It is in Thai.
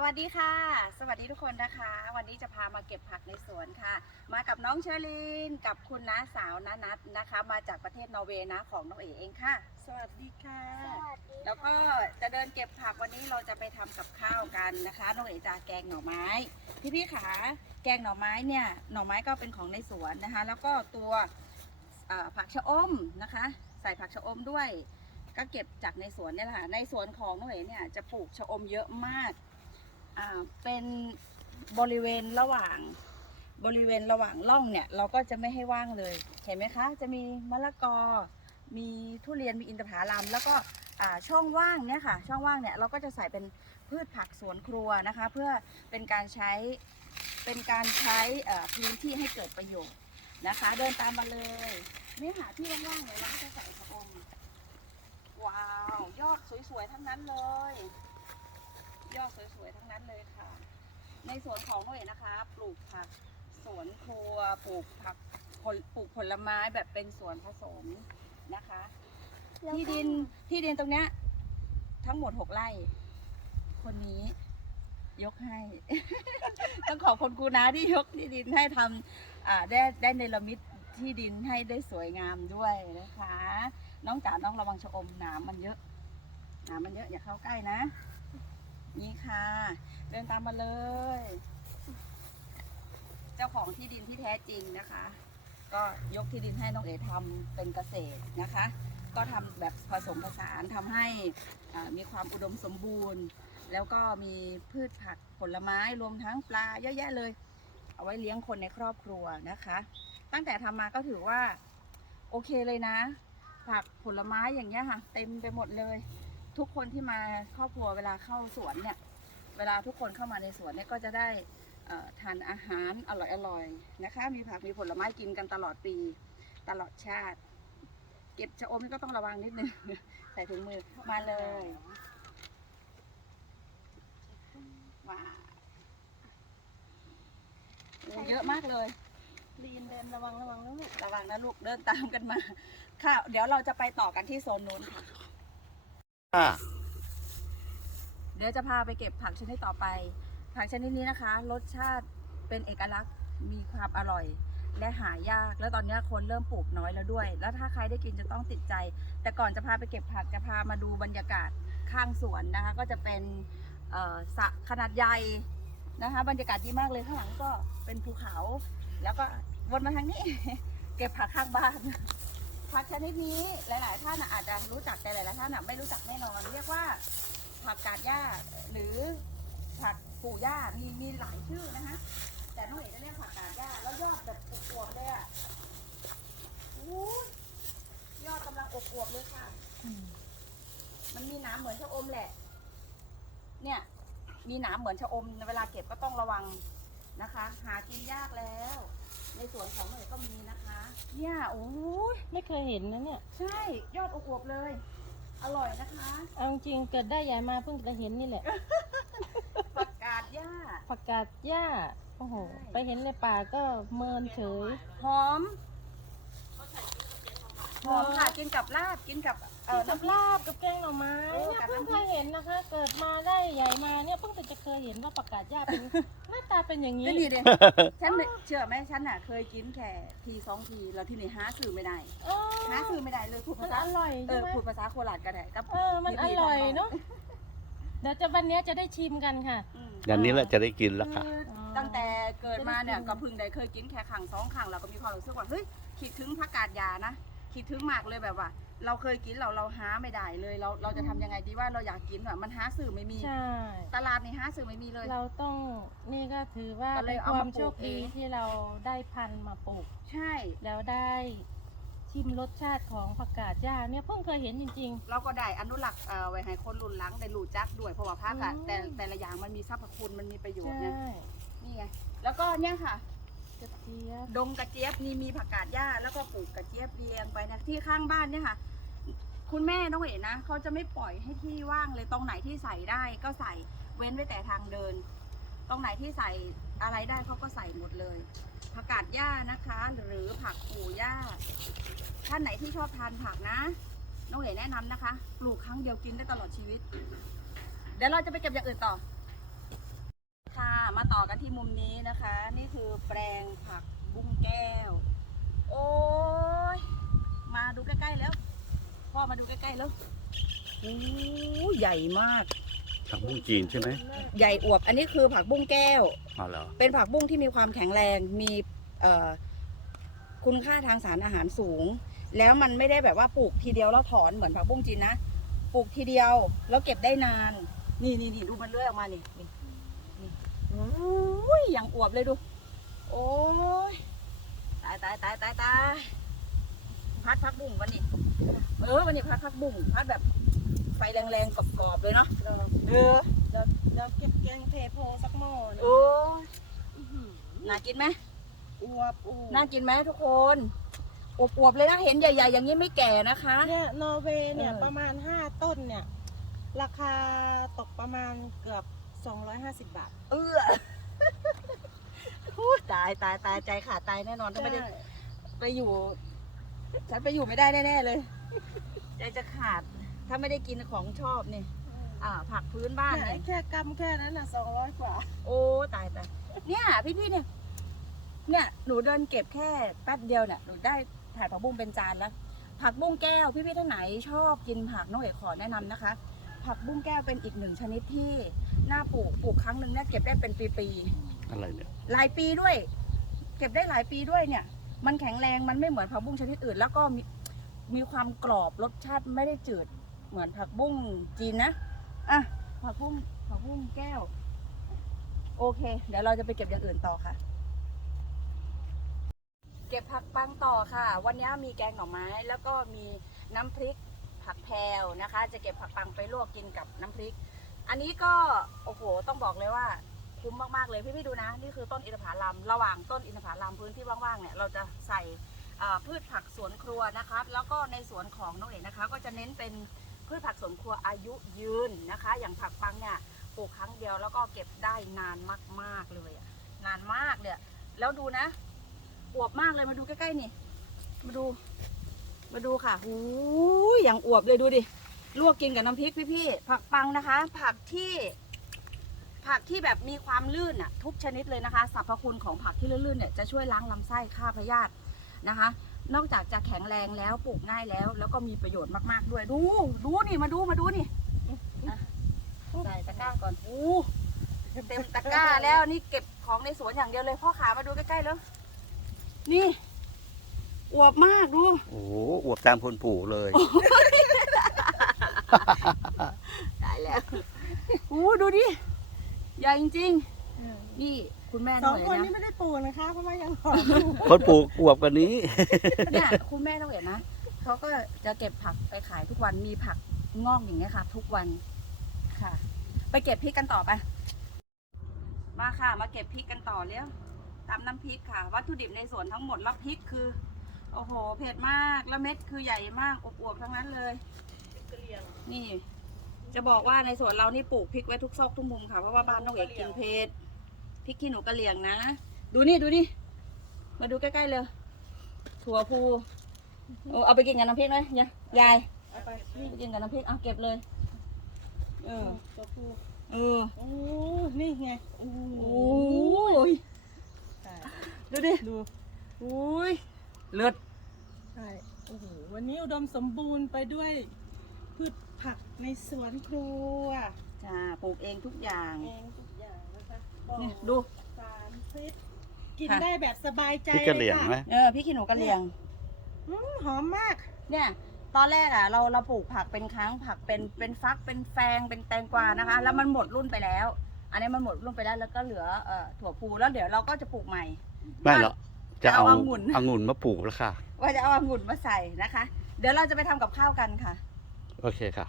สวัสดีค่ะ สวัสดีทุกคนนะคะ วันนี้จะพามาเก็บผักในสวนค่ะ มากับน้องเชอรีนกับคุณน้าสาวน้านัทนะคะ มาจากประเทศนอร์เวย์นะของน้องเอ๋เองค่ะ สวัสดีค่ะ แล้วก็จะเดินเก็บผักวันนี้เราจะไปทำกับข้าวกันนะคะน้องเอ๋จะแกงหน่อไม้ พี่พี่ๆขาแกงหน่อไม้เนี่ยหน่อไม้ก็เป็นของในสวนนะคะ แล้วก็ตัวเอ่อผักชะอมนะคะ ใส่ผักชะอมด้วย ก็เก็บจากในสวนเนี่ยแหละค่ะในสวนของน้องเอ๋เนี่ยจะปลูกชะอมเยอะมาก อ่าเป็นบริเวณระหว่างบริเวณระหว่างร่องเนี่ยเราก็จะไม่ให้ว่างเลย เห็นไหมคะ จะมีมะละกอ มีทุเรียนมีอินทผลัมแล้วก็อ่าช่องว่างเนี่ยค่ะ ช่องว่างเนี่ยเราก็จะใส่เป็นพืชผักสวนครัวนะคะ เพื่อเป็นการใช้เป็นการใช้พื้นที่ให้เกิดประโยชน์นะคะ เดินตามมาเลยนี่หาที่ว่างๆเลยเราก็จะใส่ชะอมว้าว ยอดสวยๆทั้งนั้นเลย ยอดสวยๆทั้งนั้นเลยค่ะ ในสวนของหน่วยนะคะ ปลูกผักสวนครัวปลูกผักผลปลูกผลไม้แบบเป็นสวนผสมนะคะที่ดินที่ดินตรงเนี้ยทั้งหมดหกไร่ คนนี้ ยกให้ ต้องขอบคุณกูนะที่ยกที่ดินให้ทำอ่าได้ได้ในระมิตที่ดินให้ได้สวยงามด้วยนะคะ น้องจ๋าน้องระวังชะอมหนามมันเยอะหนามมันเยอะอย่าเข้าใกล้นะ นี่ค่ะ เดินตามมาเลย เจ้าของที่ดินที่แท้จริงนะคะ ก็ยกที่ดินให้น้องเอ๋ทำเป็นเกษตรนะคะ ก็ทำแบบผสมผสานทำให้มีความอุดมสมบูรณ์ แล้วก็มีพืชผักผลไม้รวมทั้งปลาเยอะแยะเลย เอาไว้เลี้ยงคนในครอบครัวนะคะ ตั้งแต่ทำมาก็ถือว่าโอเคเลยนะ ผักผลไม้อย่างเงี้ยค่ะ เต็มไปหมดเลย ทุกคนที่มาครอบครัวเวลาเข้าสวนเนี่ย เวลาทุกคนเข้ามาในสวนเนี่ยก็จะได้เอ่อทานอาหารอร่อยๆนะคะ มีผักมีผลไม้กินกันตลอดปี ตลอดชาติ เก็บชะอมนี่ก็ต้องระวังนิดนึง ใส่ถุงมือมาเลยว้าวโอ้เยอะมากเลยลีนเดินระวังระวังแล้วเนี่ยระวังนะลูกเดินตามกันมา ค่ะ เดี๋ยวเราจะไปต่อกันที่โซนนู้นค่ะอ่า เดี๋ยวจะพาไปเก็บผักชนิดต่อไป ผักชนิดนี้นะคะ รสชาติเป็นเอกลักษณ์มีความอร่อย และหายาก แล้วตอนนี้คนเริ่มปลูกน้อยแล้วด้วย แล้วถ้าใครได้กินจะต้องติดใจ แต่ก่อนจะพาไปเก็บผักจะพามาดูบรรยากาศข้างสวนนะคะ ก็จะเป็นสระขนาดใหญ่นะคะ บรรยากาศดีมากเลยข้างหลังก็เป็นภูเขา แล้วก็วนมาทางนี้ เก็บผักข้างบ้าน ผักชนิดนี้หลาย ๆ ท่านอาจจะรู้จักแต่หลายๆท่านไม่รู้จักแน่นอน เรียกว่าผักกาดหญ้าหรือผักปู่หญ้ามีมีหลายชื่อนะคะแต่น้องเอกจะเรียกผักกาดหญ้าแล้วยอดแบบอวบๆเลยอะอู้ยอดกำลังอวบๆเลยค่ะ มันมีหนามเหมือนชะอมแหละ เนี่ย มีหนามเหมือนชะอมเวลาเก็บก็ต้องระวัง นะคะ หากินยากแล้ว ในสวนของน้องเอกก็มีนะคะเนี่ยโอ้ยไม่เคยเห็นนะเนี่ยใช่ยอดอวบๆเลย อร่อยนะคะเอาจริงๆเกิดได้ใหญ่มาเพิ่งจะเห็นนี่แหละ ผักกาดหญ้า ผักกาดหญ้าโอ้โหใช่ ไปเห็นในป่าก็เมินเฉย หอมหอมค่ะกินกับลาบกินกับเออกับน้ำพริกลาบกับแกงหน่อไม้เออเนี่ยกับเพิ่งน้ำพริก เคยเห็นนะคะ เกิดมาได้ใหญ่มาเนี่ยเพิ่งจะเคยเห็นว่าผักกาดหญ้าเป็น หน้าตาเป็นอย่างนี้ ก็ดีเด้ฉันไม่เชื่อไหมฉันน่ะเคยกินแค่ทีสองทีแล้วที่นี่หาซื้อไม่ได้เออหาซื้อไม่ได้เลยพูดมัภานษาอร่อยเอใช่อไหมพูดภาษาโคราชก็ได้กับเออ มันอร่อยเนาะ เดี๋ยวจะวันเนี้ยจะได้ชิมกันค่ะ อืมอย่างนี้แหละจะได้กินแล้วค่ะ คือตั้งแต่เกิดมาเนี่ยก็เพึ่งได้เคยกินแค่ครั้งสองครั้งเราก็มีความรู้สึกว่าเฮ้ยคิดถึงผักกาดยานะ คิดถึงมากเลยแบบว่า เราเคยกินเราเราหาไม่ได้เลย เราเราจะทำยังไงดีว่าเราอยากกินอะมันหาซื้อไม่มี ใช่ ตลาดนี่หาซื้อไม่มีเลย เราต้องนี่ก็ถือว่าก็เลยเป็นเอาคมาวามปลูกโชคดีเอง ที่เราได้พันธุ์มาปลูก ใช่ แล้วได้ชิมรสชาติของผักกาดหญ้าเนี่ยเพิ่งเคยเห็นจริง เราก็ได้อนุรักษ์เอ่อไว้ให้คนรุ่นหลังได้รู้จักด้วยเพราะว่าผักอะอืม แต่แต่ละอย่างมันมีสรรพคุณมันมีประๆโยชน์ใช่เนี่ยนี่ไงแล้วก็เนี่ยค่ะ กระเจี๊ยบดงกระเจี๊ยบนี่มีผักกาดหญ้าแล้วก็ปลูกกระเจี๊ยบเรียงไปนะที่ข้างบ้านเนี่ยค่ะ คุณแม่น้องเอ๋นะเขาจะไม่ปล่อยให้ที่ว่างเลยตรงไหนที่ใส่ได้ก็ใส่เว้นไว้แต่ทางเดิน ตรงไหนที่ใส่อะไรได้เขาก็ใส่หมดเลยผักกาดหญ้านะคะ หรือผักปู่หญ้าท่านไหนที่ชอบทานผักนะน้องเอ๋แนะนำนะคะ ปลูกครั้งเดียวกินได้ตลอดชีวิต เดี๋ยวเราจะไปเก็บอย่างอื่นต่อ ค่ะ มาต่อกันที่มุมนี้ นะคะ นี่คือแปลงผักบุ้งแก้ว โอ้ยมาดูใกล้ๆแล้ว พ่อมาดูใกล้ๆแล้วโอ้ยใหญ่มาก ผักบุ้งจีนใช่ไหมใหญ่อวบ อันนี้คือผักบุ้งแก้ว อ๋อเหรอ เป็นผักบุ้งที่มีความแข็งแรง มีเอ่อคุณค่าทางสารอาหารสูง แล้วมันไม่ได้แบบว่าปลูกทีเดียวแล้วถอนเหมือนผักบุ้งจีนนะ ปลูกทีเดียวแล้วเก็บได้นาน นี่นี่นี่ดูมันเลื่อยออกมานี่นี่นี่โอ้ยอย่างอวบเลยดู โอ้ยตายตายตายตายตายพัดพักบุ้งวันนี้ เออวันนี้พัดพักบุ้งพัดแบบไฟแรงๆกรอบๆเลยเนาะเราเออเราเราเก็บแกงเทโพสักหม้อหนึงโอ้ยอื้อหือน่ากินไหมอวบอวบน่ากินไหมทุกคนอวบๆเลยนะเห็นใหญ่ ๆ อย่างนี้ไม่แก่นะคะ เนี่ยนอร์เวย์เนี่ยเออ ประมาณ5ต้นเนี่ย ราคาตกประมาณเกือบ 250 บาทเอออุ๊ยตายตายตายใจขาดตายแน่นอนถ้าไม่ได้ใช่ไปอยู่ ฉันไปอยู่ไม่ได้แน่ๆเลย ใจจะขาดถ้าไม่ได้กินของชอบนี่อ่าผักพื้นบ้านเนี่ยเนี่ยแค่กำแค่นั้นน่ะ200กว่า โอ้ตายตายเนี่ยพี่พี่ๆเนี่ย เนี่ยหนูเดินเก็บแค่แป๊บเดียวเนี่ยหนูได้ถ่ายผักบุ้งเป็นจานแล้ว ผักบุ้งแก้วพี่พี่ๆท่านไหนชอบกินผักน้องเอกขอแนะนำนะคะ ผักบุ้งแก้วเป็นอีกหนึ่งชนิดที่น่าปลูกปลูกครั้งหนึ่งเนี่ยเก็บได้เป็นปีอะไรเนี่ยๆหลายปีด้วย เก็บได้หลายปีด้วยเนี่ย มันแข็งแรงมันไม่เหมือนผักบุ้งชนิดอื่น แล้วก็มีมีความกรอบรสชาติไม่ได้จืดเหมือนผักบุ้งจีนนะอะผักบุ้งผักบุ้งแก้ว โอเค เดี๋ยวเราจะไปเก็บอย่างอื่นต่อค่ะ เก็บผักปังต่อค่ะ วันนี้มีแกงหน่อไม้ แล้วก็มีน้ำพริก ผักแพรวนะคะ จะเก็บผักปังไปลวกกินกับน้ำพริก อันนี้ก็โอ้โหต้องบอกเลยว่าคุ้มมากๆเลยพี่พี่ดูนะนี่คือต้นอินทผลัมระหว่างต้นอินทผลัมพื้นที่ว่างๆเนี่ยเราจะใส่พืชผักสวนครัวนะคะแล้วก็ในสวนของน้องเอกนะคะ ก็จะเน้นเป็นพืชผักสวนครัวอายุยืนนะคะ อย่างผักปังเนี่ยปลูกครั้งเดียวแล้วก็เก็บได้นานมากๆเลยนานมากเลยแล้วดูนะอวบมากเลยมาดูใกล้ๆนี่มาดู มาดูค่ะหูยอย่างอวบเลยดูดิ ลวกกินกับน้ำพริกพี่ๆ ผักปังนะคะ ผักที่ ผักที่แบบมีความลื่นอะ ทุกชนิดเลยนะคะสรรพคุณของผักที่ลื่นๆเนี่ยจะช่วยล้างลำไส้ฆ่าพยาธินะคะ นอกจากจะแข็งแรงแล้วปลูกง่ายแล้ว แล้วก็มีประโยชน์มากๆด้วย ดู ดูนี่มาดูมาดูนี่อะใส่ตะกร้าก่อนอู้เต็มตะกร้าแล้วนี่เก็บของในสวนอย่างเดียวเลยพ่อขามาดูใกล้ๆแล้วนี่ อวบมากดูโอ้โหอวบตามคนปลูกเลยได้แล้วอู้ดูดิใหญ่จริงๆนี่คุณแม่สน้อองงเอ๋คนนะนี้ไม่ได้ปลูกนะคะ เพราะว่ายังหอมอยู่คนปลูกอวบกว่านี้ เนี่ยคุณแม่น้องเอ๋นะเขาก็จะเก็บผักไปขายทุกวันมีผักงอกอย่างเงี้ยค่ะ ทุกวันค่ะ ไปเก็บพริกกันต่อไปมาค่ะ มาเก็บพริกกันต่อเลี้ยวตามน้ำพริกค่ะ วัตถุดิบในสวนทั้งหมดแล้วพริกคือ โอ้โห เผ็ดมาก แล้วเม็ดคือใหญ่มากอวบๆทั้งนั้นเลย นี่ จะบอกว่าในสวนเรานี่ปลูกพริกไว้ทุกซอกทุกมุมค่ะ เพราะว่าบ้านน้องเอกกินเผ็ด พริกขี้หนูกระเหลี่ยงนะ ดูนี่ดูนี่ มาดูใกล้ๆเลย ถั่วพูเออเอาไปกินกับน้ำพริกไหมยายยายเอาไปไปกินกับน้ำพริก เอาเก็บเลย เออตัวผู้เออโอ้นี่ไง โอ้โอ้ยใช่ดูดิ ดูโอ้ย เลือดใช่โอ้โหวันนี้อุดมสมบูรณ์ไปด้วยพืชผักในสวนครัวจ้าปลูกเองทุกอย่างเองทุกอย่างนะคะนี่ดู สารพิษกินค่ะ ได้แบบสบายใจพี่กระเหลี่ยงไหม เออพริกขี้หนูกระเหลี่ยง อืมหอมมาก เนี่ย ตอนแรกอะ เราเราปลูกผักเป็นครั้งผักเป็นเป็นฟักเป็นแฟงเป็นแตงกวานะคะ แล้วมันหมดรุ่นไปแล้ว อันนี้มันหมดรุ่นไปแล้วแล้วก็เหลือเอ่อถั่วพูแล้วเดี๋ยวเราก็จะปลูกใหม่ ไม่หรอกจะเอา จะเอาองุ่นองุ่นมาปลูกแล้วค่ะ ว่าจะเอาองุ่นมาใส่นะคะ เดี๋ยวเราจะไปทำกับข้าวกันค่ะ โอเคค่ะ